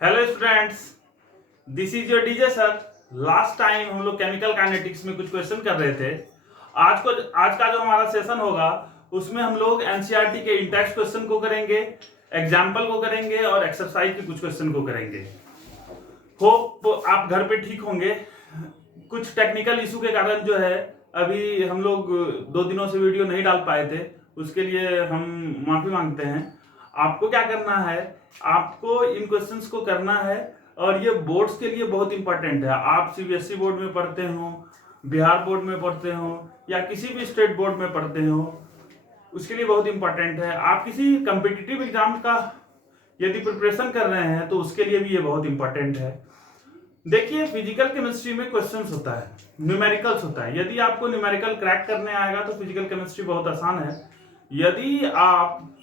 Hello students, this is your DJ sir. Last time हम लोग chemical kinetics में कुछ क्वेश्चन कर रहे थे। आज का जो हमारा सेशन होगा उसमें हम लोग एनसीईआरटी के इंटेक्स क्वेश्चन को करेंगे, एग्जाम्पल को करेंगे और एक्सरसाइज के कुछ क्वेश्चन को करेंगे। होप आप घर पे ठीक होंगे। कुछ टेक्निकल इशू के कारण जो है अभी हम लोग 2 दिनों से वीडियो नहीं डाल पाए थे, उसके लिए हम माफी मांगते हैं। आपको क्या करना है, आपको इन क्वेश्चंस को करना है और ये बोर्ड्स के लिए बहुत इंपॉर्टेंट है। आप सीबीएसई बोर्ड में पढ़ते हो, बिहार बोर्ड में पढ़ते हो या किसी भी स्टेट बोर्ड में पढ़ते हो, उसके लिए बहुत इंपॉर्टेंट है। आप किसी कम्पिटिटिव एग्जाम का यदि प्रिपरेशन कर रहे हैं तो उसके लिए भी ये बहुत इंपॉर्टेंट है। देखिए, फिजिकल केमिस्ट्री में क्वेश्चंस होता है, न्यूमेरिकल्स होता है। यदि आपको न्यूमेरिकल क्रैक करने आएगा तो फिजिकल केमिस्ट्री बहुत आसान है। यदि आप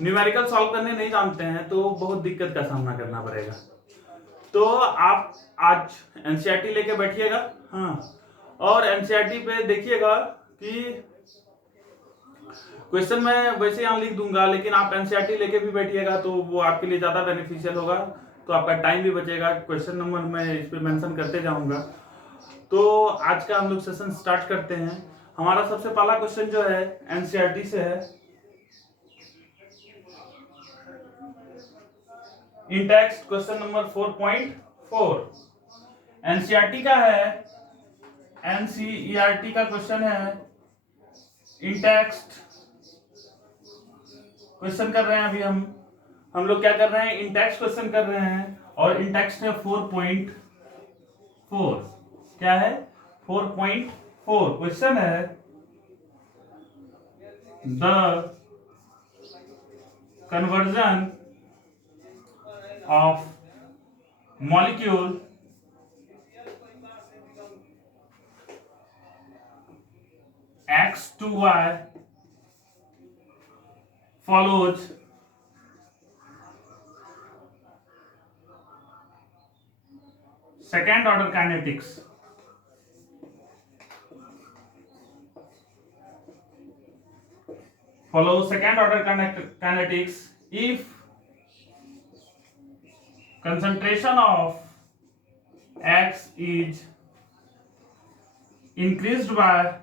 न्यूमेरिकल सॉल्व करने नहीं जानते हैं तो बहुत दिक्कत का सामना करना पड़ेगा। तो आप आज एनसीईआरटी लेके बैठिएगा, हाँ, और एनसीईआरटी पे देखिएगा कि क्वेश्चन मैं वैसे यहाँ लिख दूंगा, लेकिन आप एनसीईआरटी लेके भी बैठिएगा तो वो आपके लिए ज्यादा बेनिफिशियल होगा। तो आपका टाइम भी बचेगा। क्वेश्चन नंबर मैं इस पे मेंशन करते जाऊंगा। तो आज का हम लोग सेशन स्टार्ट करते हैं। हमारा सबसे पहला क्वेश्चन जो है एनसीईआरटी से है। इंटेक्स्ट क्वेश्चन नंबर 4.4 एनसीईआरटी का है। एनसीईआरटी का क्वेश्चन है। इंटेक्स्ट क्वेश्चन कर रहे हैं। अभी हम लोग क्या कर रहे हैं, इंटेक्स्ट क्वेश्चन कर रहे हैं और इंटेक्स्ट है 4.4। क्या है? 4.4 क्वेश्चन है, the conversion of molecule X to Y follows second order kinetics. Follows second order kinetics if concentration of X is increased by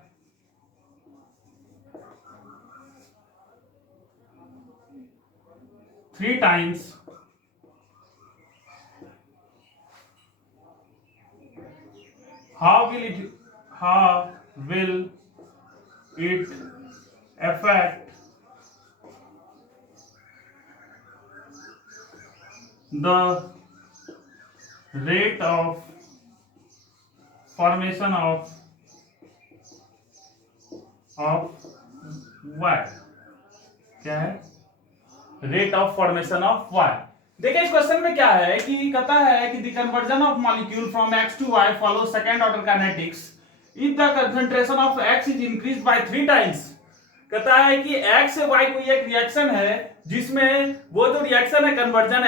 3 times how will it affect the rate of formation of Y? क्या है? Rate of formation of Y। देखिए, इस question में क्या है कि कहता है कि the conversion of molecule from X to Y follow second order kinetics if the concentration of X is increase by 3 times. कहता है कि X से Y कोई एक रिएक्शन है जिसमें वो जो रिएक्शन है कन्वर्जन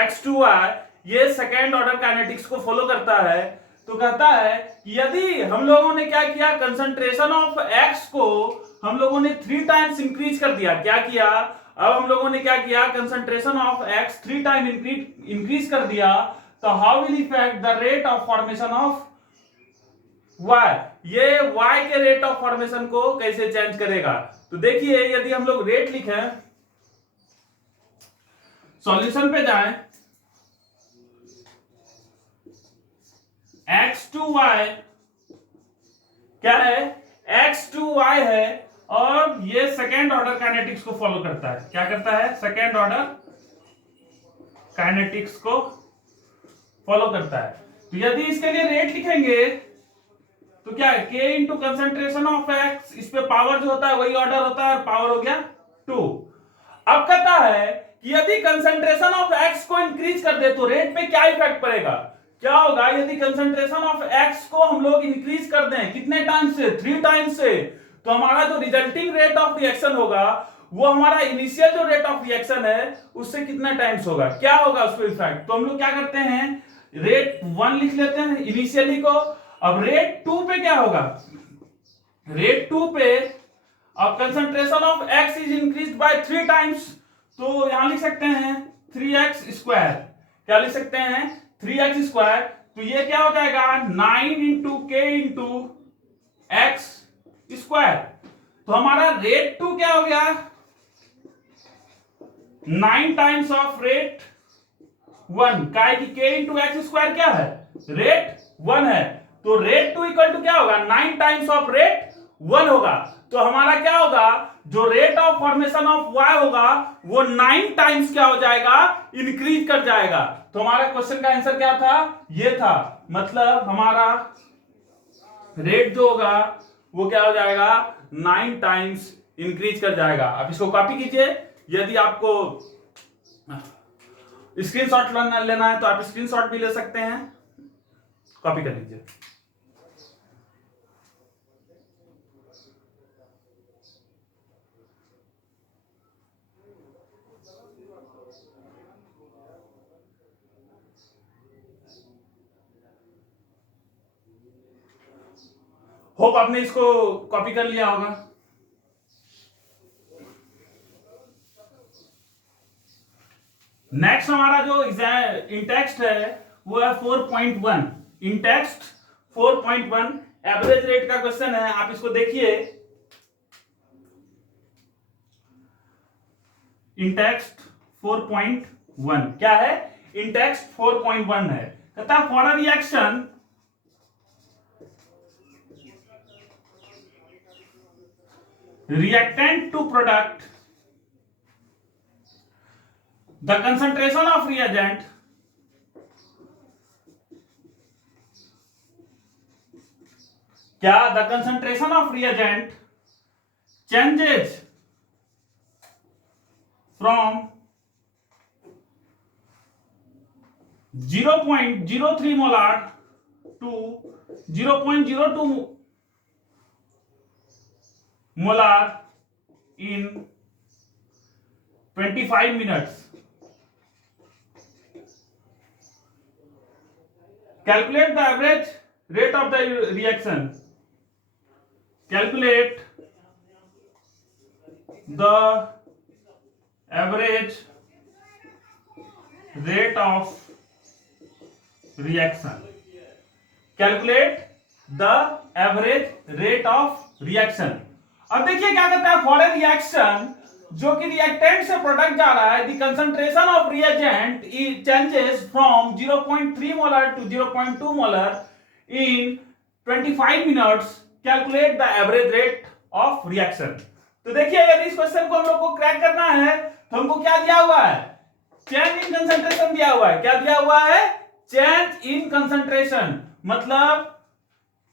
X to Y, ये सेकेंड ऑर्डर काइनेटिक्स को फॉलो करता है। तो कहता है कि यदि हम लोगों ने क्या किया, कंसंट्रेशन ऑफ X को हम लोगों ने 3 टाइम्स इंक्रीज कर दिया। क्या किया? अब हम लोगों ने क्या किया, concentration of X 3 time increase कर दिया। तो how will effect the rate of formation of Y? ये Y के रेट ऑफ फॉर्मेशन को कैसे चेंज करेगा? तो देखिए, यदि हम लोग रेट लिखें, सॉल्यूशन पे जाएं, X to Y क्या है? X to Y है और ये सेकेंड ऑर्डर काइनेटिक्स को फॉलो करता है। क्या करता है? सेकेंड ऑर्डर काइनेटिक्स को फॉलो करता है। तो यदि इसके लिए रेट लिखेंगे तो क्या है, K into concentration of X, इस पे पावर जो होता है वही ऑर्डर होता है और पावर हो गया 2। अब कहता है कि यदि कंसेंट्रेशन ऑफ X को इंक्रीज कर दे तो रेट पे क्या इफेक्ट पड़ेगा? क्या होगा यदि कंसेंट्रेशन ऑफ X को हम लोग इंक्रीज कर दें? कितने टाइम्स से? 3 टाइम्स से। तो हमारा जो रिजल्टिंग रेट ऑफ रिएक्शन होगा वो हमारा इनिशियल जो रेट ऑफ रिएक्शन है उससे कितना टाइम्स होगा, क्या होगा उस पर इफेक्ट। तो हम लोग क्या करते हैं, रेट 1 लिख लेते हैं इनिशियली को। अब रेट 2 पे क्या होगा, रेट 2 पे अब concentration of x is increased by 3 times, तो यहां लिख सकते हैं 3x²। क्या लिख सकते हैं 3x²। तो ये क्या हो जाएगा 9 इंटू के इंटू x²। तो हमारा रेट 2 क्या हो गया 9 टाइम्स ऑफ रेट 1। क्या है कि k इंटू x² क्या है रेट 1 है। तो रेट 2 इक्वल टू क्या होगा 9 टाइम्स ऑफ रेट 1 होगा। तो हमारा क्या होगा जो rate of formation of y होगा वो 9 टाइम्स क्या हो जाएगा इंक्रीज कर जाएगा। तो हमारा क्वेश्चन का आंसर क्या था ये था। मतलब हमारा रेट जो होगा वो क्या हो जाएगा 9 टाइम्स इंक्रीज कर जाएगा। आप इसको कॉपी कीजिए। यदि आपको स्क्रीनशॉट लेना है तो आप स्क्रीनशॉट भी ले सकते हैं। कॉपी कर लीजिए। होप आपने इसको कॉपी कर लिया होगा। नेक्स्ट हमारा जो इंटेक्स्ट है वो है 4.1। इंटेक्स्ट 4.1 एवरेज रेट का क्वेश्चन है। आप इसको देखिए। इंटेक्स्ट 4.1 क्या है इंटेक्स्ट 4.1 है। कहता है for a reaction reactant to product the concentration of reagent क्या the concentration of reagent changes from 0.03 molar to 0.02 molar in 25 minutes. Calculate the average rate of the reaction. Calculate the average rate of reaction. Calculate the average rate of reaction. अब देखिए क्या करता है for a reaction जो कि reactant से product जा रहा है the concentration of reagent changes from 0.3 molar to 0.2 molar in 25 minutes. Calculate the average rate of reaction. तो देखिए यदि इस क्वेश्चन को हम लोग को क्रैक करना है तो हमको क्या दिया हुआ है चेंज इन कंसंट्रेशन दिया हुआ है। क्या दिया हुआ है चेंज इन कंसंट्रेशन। मतलब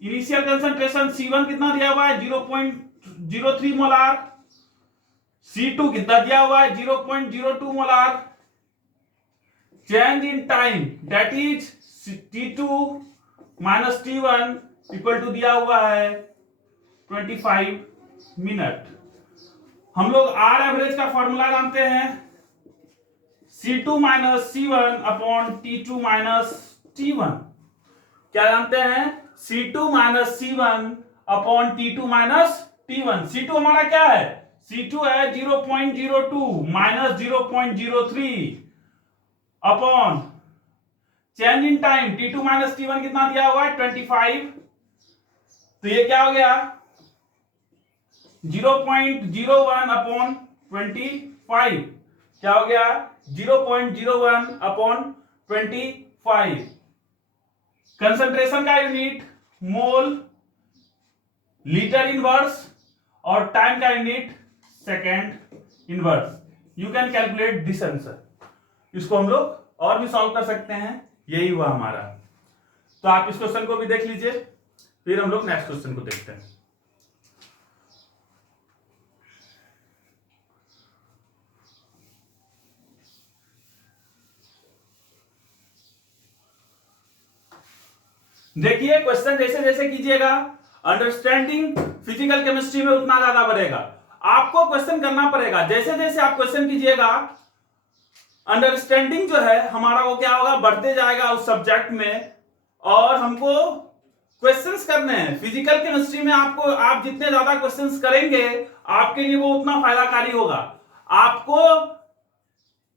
इनिशियल कंसंट्रेशन C1 कितना दिया हुआ है 0.03 मोलार। C2 कितना दिया हुआ है 0.02 molar. Change in time that is T2 minus T1 equal to दिया हुआ है 25 मिनट। हम लोग R एवरेज का फॉर्मूला जानते हैं C2 minus C1 upon T2 minus T1। क्या जानते हैं C2 minus C1 upon T2 minus T1। C2 हमारा क्या है C2 है 0.02 minus 0.03 upon change in time T2 minus T1 कितना दिया हुआ है 25। तो ये क्या हो गया 0.01 अपॉन 25। क्या हो गया 0.01 अपॉन 25। कंसंट्रेशन का यूनिट मोल लीटर इनवर्स और टाइम का unit second inverse. You can calculate this answer. इसको हम लोग और भी सॉल्व कर सकते हैं। यही हुआ हमारा। तो आप इस क्वेश्चन को भी देख लीजिए फिर हम लोग नेक्स्ट क्वेश्चन को देखते हैं। देखिए क्वेश्चन जैसे जैसे कीजिएगा अंडरस्टैंडिंग फिजिकल केमिस्ट्री में उतना ज्यादा बढ़ेगा। आपको क्वेश्चन करना पड़ेगा। जैसे जैसे आप क्वेश्चन कीजिएगा अंडरस्टैंडिंग जो है हमारा वो क्या होगा बढ़ते जाएगा उस सब्जेक्ट में। और हमको क्वेश्चंस करने हैं फिजिकल केमिस्ट्री में। आपको आप जितने ज्यादा क्वेश्चंस करेंगे आपके लिए वो उतना फायदाकारी होगा। आपको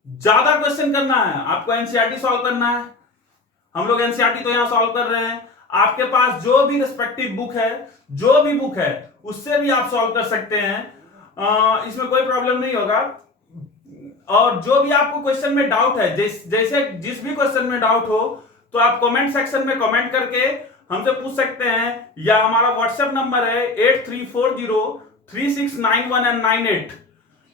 ज्यादा क्वेश्चन करना है, आपको एनसीईआरटी सॉल्व करना है। हम लोग एनसीईआरटी तो यहां सॉल्व कर रहे हैं, आपके पास जो भी रिस्पेक्टिव बुक है, जो भी बुक है उससे भी आप सॉल्व कर सकते हैं, इसमें कोई प्रॉब्लम नहीं होगा। और जो भी आपको क्वेश्चन में डाउट है, जैसे जिस भी क्वेश्चन में डाउट हो तो आप कमेंट सेक्शन में कमेंट करके हमसे पूछ सकते हैं, या हमारा व्हाट्सएप नंबर है 8340369198।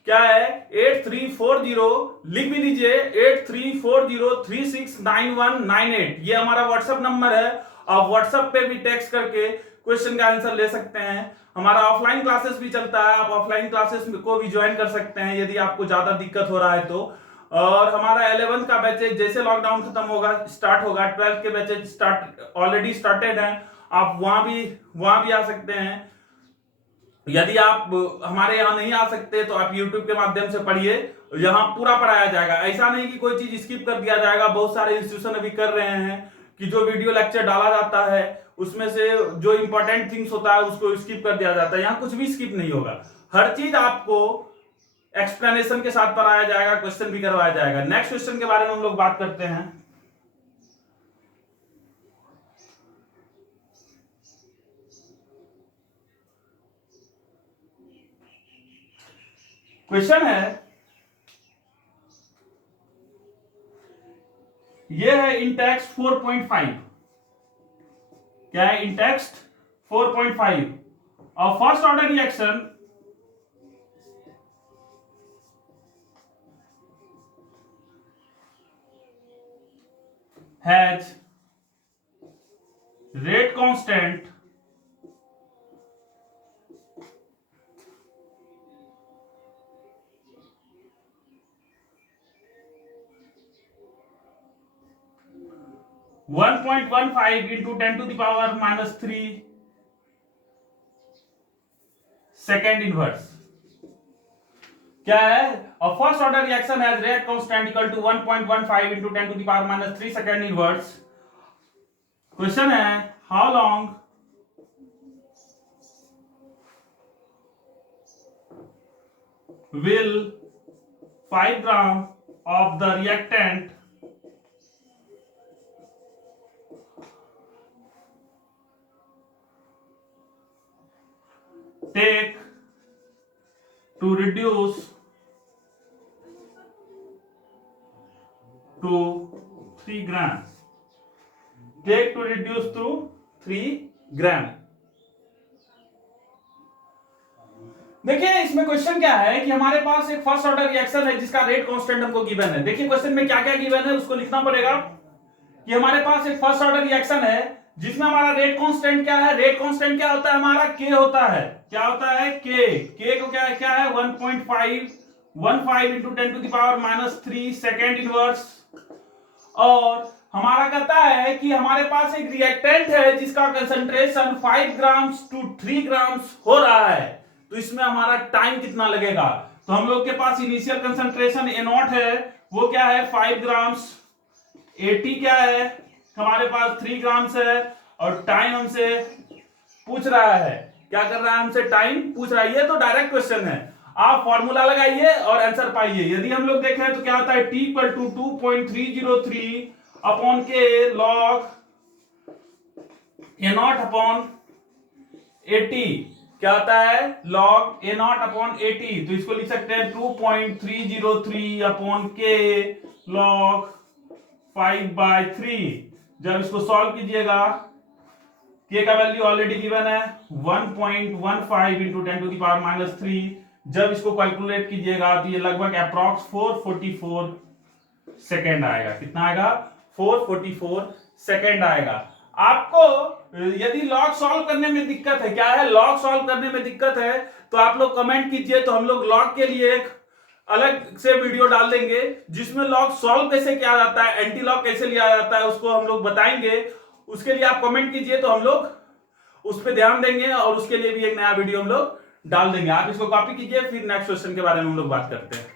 क्या है 8340, लिख भी लीजिए 8340369198, ये हमारा व्हाट्सएप नंबर है। आप व्हाट्सएप पे भी टेक्स्ट करके क्वेश्चन का आंसर ले सकते हैं। हमारा ऑफलाइन क्लासेस भी चलता है, आप ऑफलाइन क्लासेस को भी ज्वाइन कर सकते हैं यदि आपको ज्यादा दिक्कत हो रहा है तो। और हमारा 11th का बैचेज जैसे लॉकडाउन खत्म होगा स्टार्ट होगा, 12th के बैचेज स्टार्ट ऑलरेडी स्टार्टेड हैं, आप वहां भी आ सकते हैं। यदि आप हमारे यहाँ नहीं आ सकते तो आप YouTube के माध्यम से पढ़िए, यहाँ पूरा पढ़ाया जाएगा। ऐसा नहीं कि कोई चीज स्किप कर दिया जाएगा, बहुत सारे इंस्टीट्यूशन अभी कर रहे हैं कि जो वीडियो लेक्चर डाला जाता है उसमें से जो इंपॉर्टेंट थिंग्स होता है उसको स्किप कर दिया जाता है। यहाँ कुछ भी स्किप नहीं होगा, हर चीज आपको एक्सप्लेनेशन के साथ पढ़ाया जाएगा, क्वेश्चन भी करवाया जाएगा। नेक्स्ट क्वेश्चन के बारे में हम लोग बात करते हैं। क्वेश्चन है, ये है इन टेक्स्ट 4.5। क्या है इन टेक्स्ट 4.5, और first order reaction has rate constant (1.15 into 10 to the power minus 3 second inverse). क्या है, और first order reaction has rate constant equal to 1.15 into 10 to the power minus 3 second inverse। Question है, how long will 5 gram of the reactant take to reduce to 3 grams, take to reduce to 3 ग्राम। देखिए इसमें question क्या है कि हमारे पास एक first order reaction है जिसका रेट कांस्टेंट हमको गिवन है। देखिए क्वेश्चन में क्या क्या गिवन है उसको लिखना पड़ेगा कि हमारे पास एक फर्स्ट ऑर्डर रिएक्शन है जिसमें हमारा रेट कांस्टेंट क्या है। रेट कांस्टेंट क्या होता है, हमारा के होता है। क्या होता है, के को क्या है 1.515 into 10 to the power minus 3 second inverse. और हमारा कहता है कि हमारे पास एक रिएक्टेंट है जिसका कंसंट्रेशन 5 ग्राम्स टू 3 ग्राम्स हो रहा है, तो इसमें हमारा टाइम कितना लगेगा। तो हम लोग के पास इनिशियल कंसंट्रेशन A0 है, वो क्या है 5 ग्राम्स। AT क्या है, हमारे पास 3 ग्राम्स है, और टाइम हमसे पूछ रहा है, क्या कर रहा है हमसे, टाइम पूछ रहा है। ये तो डायरेक्ट क्वेश्चन है, आप फॉर्मूला लगाइए और आंसर पाइए। यदि हम लोग देखें तो क्या होता है, T इक्वल टू 2.303 अपॉन के लॉग A0 अपॉन AT। क्या होता है, लॉग A0 अपॉन AT। तो इसको लिख सकते हैं 2.303 अपॉन के लॉग 5/3। जब इसको सॉल्व कीजिएगा, के का वैल्यू ऑलरेडी गिवन है 1.15 into 10 to the power minus 3। जब इसको कैलकुलेट कीजिएगा तो ये लगभग अप्रॉक्स 444 सेकेंड आएगा। कितना आएगा, 444 सेकेंड आएगा। आपको यदि लॉग सॉल्व करने में दिक्कत है, क्या है, लॉग सॉल्व करने में दिक्कत है, तो आप लोग कमेंट कीजिए, तो हम लोग लॉग के लिए एक अलग से वीडियो डाल देंगे जिसमें लॉग सॉल्व कैसे किया जाता है, एंटी लॉग कैसे लिया जाता है, उसको हम लोग बताएंगे। उसके लिए आप कमेंट कीजिए तो हम लोग उस पर ध्यान देंगे, और उसके लिए भी एक नया वीडियो हम लोग डाल देंगे। आप इसको कॉपी कीजिए, फिर नेक्स्ट क्वेश्चन के बारे में हम लोग बात करते हैं।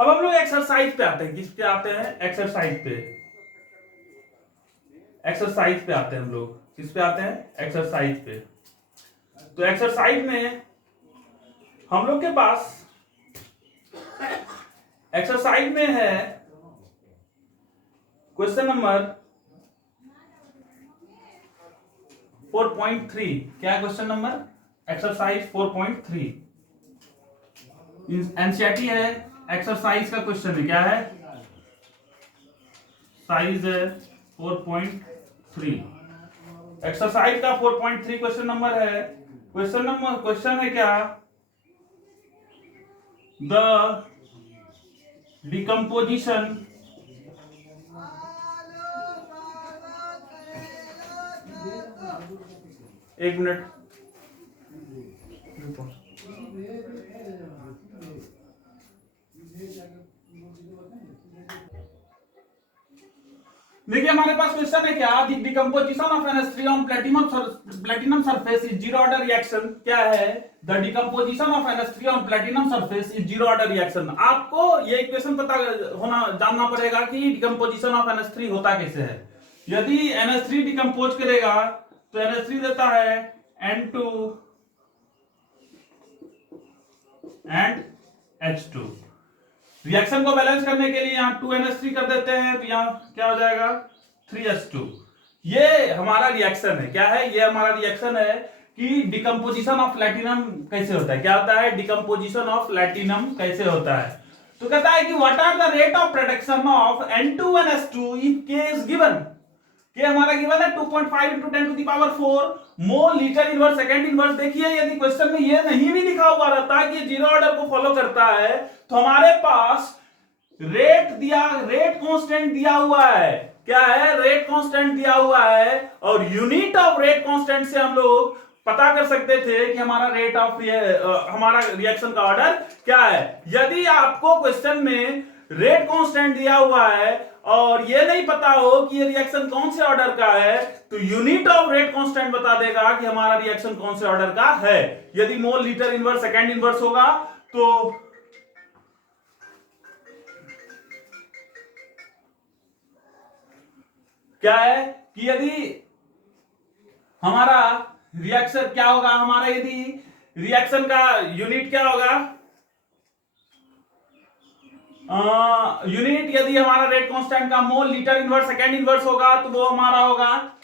अब हम लोग एक्सरसाइज पे आते हैं। किस पे आते हैं? एक्सरसाइज पे। एक्सरसाइज पे आते हैं हम लोग। किस पे आते हैं? एक्सरसाइज पे। तो एक्सरसाइज में हम लोग के पास एक्सरसाइज में है क्वेश्चन नंबर 4.3। क्या है क्वेश्चन नंबर? एक्सरसाइज 4.3 एनसीईआरटी है। एक्सरसाइज का क्वेश्चन है। क्या है? साइज है 4.3। एक्सरसाइज का 4.3 क्वेश्चन नंबर है। क्वेश्चन है क्या? द डिकम्पोजिशन एक मिनट। देखिए हमारे पास क्वेश्चन है क्या? The decomposition of NH3 on platinum surface is zero order reaction. क्या है? The decomposition of NH3 on platinum surface is zero order reaction. आपको ये इक्वेशन पता होना जानना पड़ेगा कि डिकम्पोजिशन ऑफ NH3 होता कैसे है। यदि NH3 डिकम्पोज करेगा तो NH3 देता है N2 एंड H2। रिएक्शन को बैलेंस करने के लिए यहां 2NH3 कर देते हैं तो यहां क्या हो जाएगा? 3H2। ये हमारा रिएक्शन है। क्या है? ये हमारा रिएक्शन है कि डिकम्पोजिशन ऑफ प्लैटिनम कैसे होता है। क्या होता है? डिकम्पोजिशन ऑफ प्लैटिनम कैसे होता है। तो कहता है कि what are the rate of production of N2NH2 if K is given. कि हमारा गिवन है 2.5 × 10⁴ mole litre inverse second inverse. देखिए यदि क्वेश्चन में ये नहीं भी लिखा हुआ रहता है कि जीरो ऑर्डर को फॉलो करता है तो हमारे पास रेट कांस्टेंट दिया हुआ है। क्या है? रेट कांस्टेंट दिया हुआ है और यूनिट ऑफ रेट कांस्टेंट से हम लोग पता कर सकते थे कि हमारा हमारा रिएक्शन का ऑर्डर क्या है। यदि आपको क्वेश्चन में रेट कांस्टेंट दिया हुआ है और ये नहीं पता हो कि ये रिएक्शन कौन से ऑर्डर का है तो यूनिट ऑफ रेट कांस्टेंट बता देगा कि हमारा रिएक्शन कौन से ऑर्डर का है। यदि मोल लीटर इनवर्स सेकंड इनवर्स होगा तो क्या है कि यदि हमारा रिएक्शन क्या होगा, हमारा यदि रिएक्शन का यूनिट क्या होगा, यूनिट यदि हमारा रेट कांस्टेंट का मोल लीटर इनवर्स सेकंड इनवर्स होगा तो वो हमारा होगा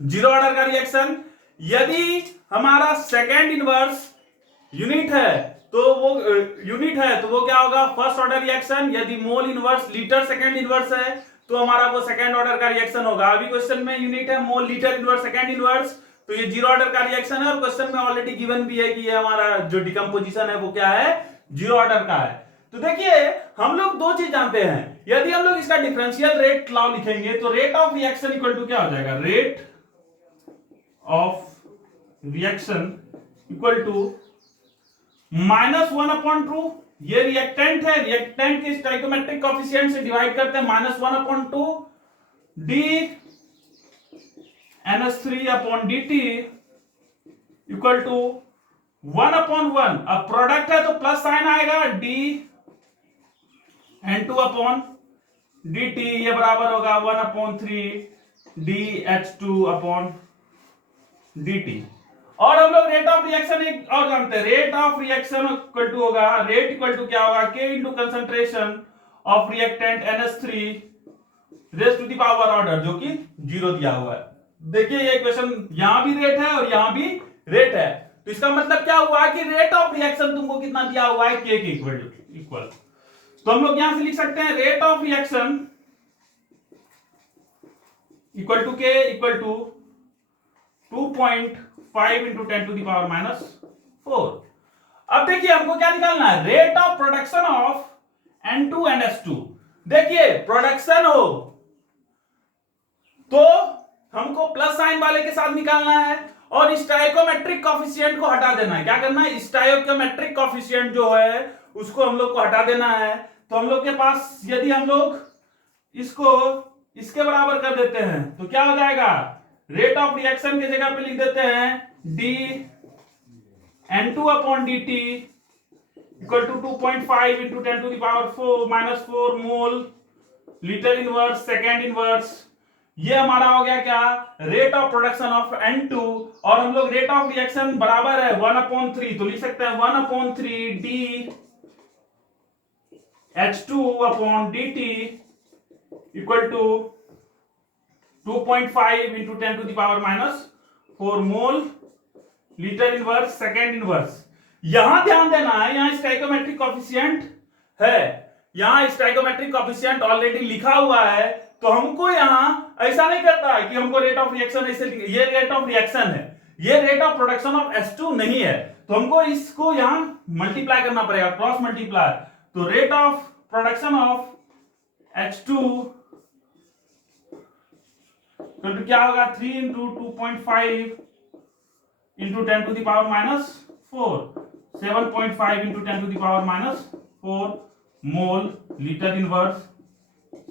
जीरो ऑर्डर का रिएक्शन। यदि हमारा सेकंड इनवर्स यूनिट है तो वो क्या होगा? First order reaction. यदि mole inverse litre second inverse है तो हमारा वो सेकंड ऑर्डर का रिएक्शन होगा। अभी क्वेश्चन में यूनिट है मोल लीटर इनवर्स सेकंड इनवर्स तो ये जीरो ऑर्डर का रिएक्शन है और क्वेश्चन में ऑलरेडी गिवन भी है कि ये हमारा जो डिकम्पोजिशन है वो क्या है? जीरो ऑर्डर का है। तो देखिए हम लोग दो चीज जानते हैं। यदि हम लोग इसका डिफरेंशियल रेट लॉ लिखेंगे तो rate of reaction equal to क्या हो जाएगा? Rate of reaction equal to -1/2। ये रिएक्टेंट है, रिएक्टेंट के स्टोइकोमेट्रिक कोएफिशिएंट से डिवाइड करते हैं -1/2 d NH3/dt इक्वल टू 1/1। अब प्रोडक्ट है तो प्लस साइन आएगा d N2/dt ये बराबर होगा 1/3 dH2/dt। और हम लोग रेट ऑफ रिएक्शन एक और जानते हैं। Rate of reaction equal to होगा, रेट इक्वल टू क्या होगा? K into concentration of reactant NH3 raise to the power order जो कि 0 दिया हुआ है। देखिए ये इक्वेशन यहां भी रेट है और यहां भी रेट है तो इसका मतलब क्या हुआ कि रेट ऑफ रिएक्शन तुमको कितना दिया हुआ है? K के इक्वल। तो हम लोग यहां से लिख सकते हैं rate of reaction equal to K equal to 2.5 × 10⁻⁴। अब देखिए हमको क्या निकालना है? Rate of production of N2NH2। देखिए प्रोडक्शन हो तो हमको प्लस साइन वाले के साथ निकालना है और स्टोइकोमेट्रिक कोएफिशिएंट को हटा देना है। क्या करना है? स्टोइकोमेट्रिक कोएफिशिएंट जो है उसको हम लोग को हटा देना है। तो हम लोग के पास यदि हम लोग इसको इसके बराबर कर देते हैं तो क्या हो जाएगा? रेट ऑफ रिएक्शन की जगह पे लिख देते हैं d N2/dt equal to 2.5 into 10 to the power 4 mole litre inverse second inverse. ये हमारा हो गया क्या, rate of production of N2, और हम लोग रेट ऑफ रिएक्शन बराबर है 1/3, तो लिख सकते हैं 1/3 D H2/dt equal to 2.5 into 10 to the power -4 mole litre inverse second inverse. यहां ध्यान देना है, यहां स्टोइकोमेट्रिक कोएफिशिएंट है, यहां स्टोइकोमेट्रिक कोएफिशिएंट ऑलरेडी लिखा हुआ है, तो हमको यहां ऐसा नहीं करता है कि हमको रेट ऑफ रिएक्शन ऐसे, ये रेट ऑफ रिएक्शन है, ये rate of production of H2 नहीं है, तो हमको इसको यहां मल्टीप्लाई करना पड़ेगा, क्रॉस मल्टीप्लाई। तो rate of production of H2 तो क्या होगा 3 into 2.5 into 10 to the power -4 7.5 into 10 to the power -4 mole litre inverse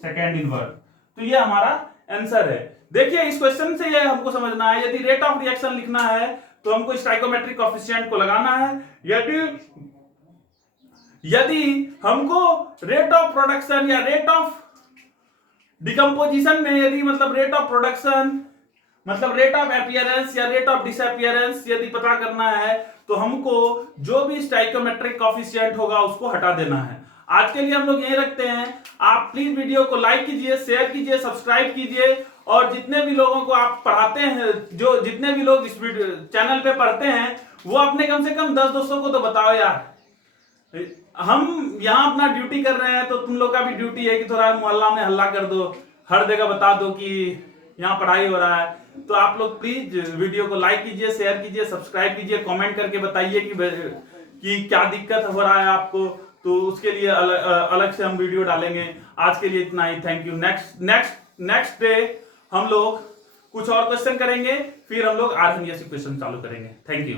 second inverse. तो ये हमारा आंसर है। देखिए इस क्वेश्चन से ये हमको समझना है, यदि रेट ऑफ रिएक्शन लिखना है तो हमको स्टोइकोमेट्रिक कोएफिशिएंट को लगाना है, यदि हमको रेट ऑफ प्रोडक्शन या रेट ऑफ डिकम्पोजिशन में, यदि मतलब रेट ऑफ प्रोडक्शन मतलब रेट ऑफ अपीयरेंस या रेट ऑफ डिसअपीयरेंस यदि पता करना है, तो हमको जो भी स्टोइकोमेट्रिक कोएफिशिएंट होगा उसको हटा देना है। आज के लिए हम लोग यही रखते हैं। आप प्लीज वीडियो को लाइक कीजिए, शेयर कीजिए, सब्सक्राइब कीजिए, और जितने भी लोगों को आप पढ़ाते हैं, जो जितने भी लोग इस चैनल पे पढ़ते हैं, वो अपने कम से कम 10 दोस्तों को तो बताओ यार। हम यहाँ अपना ड्यूटी कर रहे हैं, तो तुम लोग का भी ड्यूटी है कि थोड़ा मोहल्ला में हल्ला कर दो, हर जगह बता दो कि यहाँ पढ़ाई हो रहा है। तो आप लोग प्लीज वीडियो को लाइक कीजिए, शेयर कीजिए, सब्सक्राइब कीजिए, कमेंट करके बताइए कि क्या दिक्कत हो रहा है आपको, तो उसके लिए अलग से हम वीडियो डालेंगे। आज के लिए इतना ही, थैंक यू। नेक्स्ट डे हम लोग कुछ और क्वेश्चन करेंगे, फिर हम लोग आर्गेनियस क्वेश्चन चालू करेंगे। Thank you.